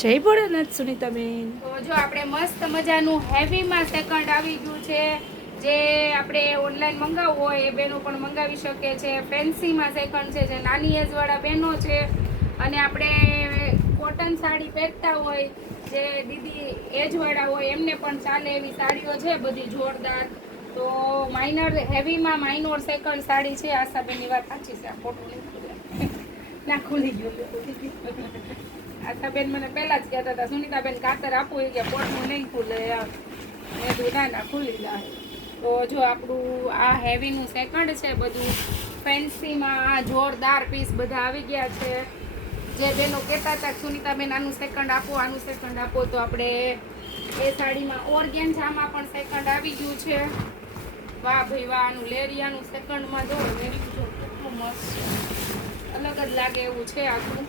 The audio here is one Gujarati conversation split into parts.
જય ભોળાનાથ સુનીતાબેન। તો જો આપણે મસ્ત મજાનું હેવીમાં સેકન્ડ આવી ગયું છે, જે આપણે ઓનલાઈન મંગાવવું હોય એ બેનો પણ મંગાવી શકે છે। ફેન્સીમાં સેકન્ડ છે, જે નાની એજવાળા બહેનો છે અને આપણે કોટન સાડી પહેરતા હોય, જે દીદી એજવાળા હોય એમને પણ ચાલે એવી સાડીઓ છે બધી જોરદાર। તો માઇનર હેવીમાં માઇનોર સેકન્ડ સાડી છે। આશાબેનની વાત સાચી છે, આ ફોટો નહીં ખુલે ના ખુલી ગયું। આશાબેન મને પહેલા જ કહેતા હતા, સુનીતાબેન કાતર આપવું કે પોટનું નહીં ખુલે, મેં કીધું ના ખુલી જાય। તો જો આપણું આ હેવીનું સેકન્ડ છે, બધું ફેન્સીમાં આ જોરદાર પીસ બધા આવી ગયા છે। જે બેનો કહેતા હતા સુનીતાબેન આનું સેકન્ડ આપો, તો આપણે એ સાડીમાં ઓર્ગેન્ઝામાં પણ સેકન્ડ આવી ગયું છે। વાહ ભાઈ વાહ, આનું લેરિયાનું સેકન્ડમાં જો લેરિયું જો કેટલું મસ્ત છે, અલગ જ લાગે એવું છે આખું।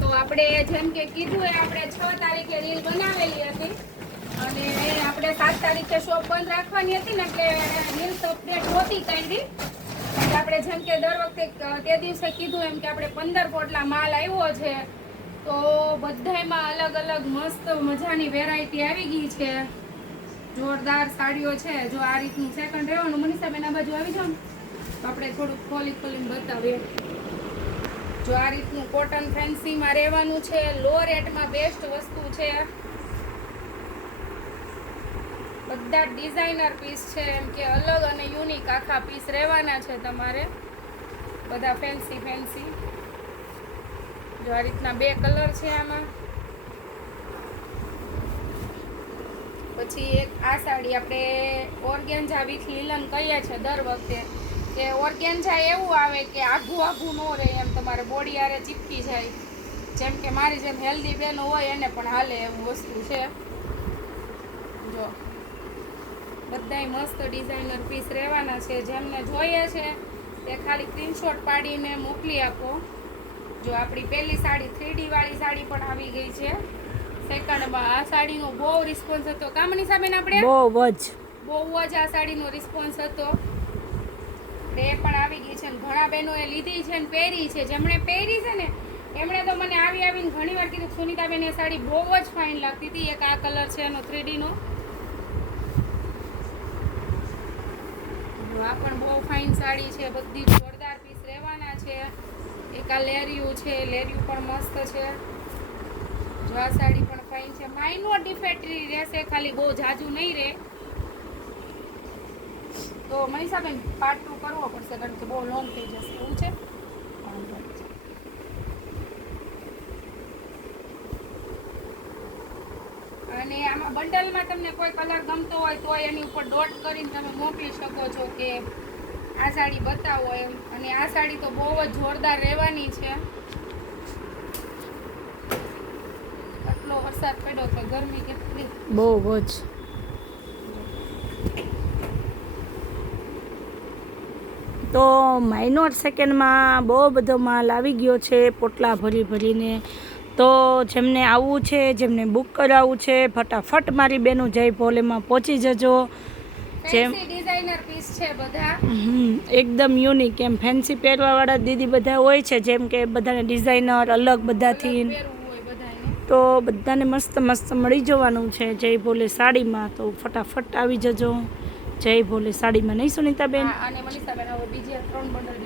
તો આપણે જેમ કે કીધું એ આપણે 6 તારીખે રીલ બનાવેલી હતી અને આપણે 7 તારીખે શોપ બંધ રાખવાની હતી ને, એટલે રીલ્સ અપડેટ નહોતી કરી। આપણે જેમ કે દર વખતે તે દિવસે કીધું એમ કે આપણે 15 પોટલા માલ આવ્યો છે, તો બધાયમાં અલગ અલગ મસ્ત મજાની વેરાયટી આવી ગઈ છે, જોરદાર સાડીઓ છે। જો આ રીતનું સેકન્ડ રહેવાનું, મનીષાબેન આ બાજુ આવી જાવ ને, તો આપણે થોડુંક ખોલીને બતાવીએ। જો આ રીતનું કોટન ફેન્સીમાં રહેવાનું છે, લો રેટમાં બેસ્ટ વસ્તુ છે, બધા ડિઝાઇનર પીસ છે, એમ કે અલગ અને યુનિક આખા પીસ રહેવાના છે તમારે, બધા ફેન્સી। જો આ રીતના 2 કલર છે આમાં। પછી એક આ સાડી આપણે ઓર્ગેન્ઝા વિથ લીલન કહીએ છીએ દર વખતે, કે ઓર્ગેન્ઝા એવું આવે કે આઘું ન રહે, એમ તમારે બોડી આરે ચીપકી જાય, જેમ કે મારી જેમ હેલ્ધી બેનો હોય એને પણ હાલે એવું વસ્તુ છે। જો બધાય મસ્ત ડિઝાઇનર પીસ રહેવાના છે, જેમને જોઈએ છે તે ખાલી સ્ક્રીનશોટ પાડીને મોકલી આપો। જો આપણી પહેલી સાડી 3D વાળી સાડી પણ આવી ગઈ છે સેકન્ડમાં। આ સાડીનો બહુ રિસ્પોન્સ હતો, કામની સામે આપણે બહુ જ આ સાડીનો રિસ્પોન્સ હતો, એ પણ આવી ગઈ છે, ઘણા બહેનોએ લીધી છે ને પહેરી છે। જેમણે પહેરી છે ને એમણે તો મને આવીને ઘણી વાર કીધું સુનીતાબેન એ સાડી બહુ જ ફાઇન લાગતી હતી। એક આ કલર છે એનો 3D નો, આ પણ બહુ ફાઇન સાડી છે, બધી જોરદાર પીસ રહેવાના છે। એક આ લેરિયું છે, લેરિયું પણ મસ્ત છે। જો આ સાડી પણ ફાઇન છે, માઇનોર ડિફેક્ટરી રહેશે, ખાલી બહુ જાજુ નહીં રહે। તો મનીષાબેન પાર્ટ 2 કરવો પડશે, કારણ કે બહુ લોંગ થઈ જશે એવું છે। અને આમાં બંડલમાં તમને કોઈ કલર ગમતો હોય તો એની ઉપર ડોટ કરીને તમે મોકલી શકો છો કે આ સાડી બતાવો એમ। અને આ સાડી તો બહુ જ જોરદાર રહેવાની છે। આટલો વરસાદ પડ્યો તો ગરમી કેટલી બહુ જ। તો માઇનોર સેકન્ડમાં બહુ બધો માલ આવી ગયો છે, પોટલા ભરીને। તો જેમને આવવું છે, જેમને બુક કરાવવું છે, ફટાફટ મારી બેનું જય ભોલેમાં પહોંચી જજો। જેમ ડિઝાઇનર પીસ છે બધા, એકદમ યુનિક, એમ ફેન્સી પહેરવાવાળા દીદી બધા હોય છે, જેમ કે બધાને ડિઝાઇનર અલગ બધાથી, તો બધાને મસ્ત મળી જવાનું છે જય ભોલે સાડીમાં। તો ફટાફટ આવી જજો જય ભોલે સાડીમાં, નહીં સુનીતાબેન? અને મનીષાબેન હવે બીજી 3 બંડલ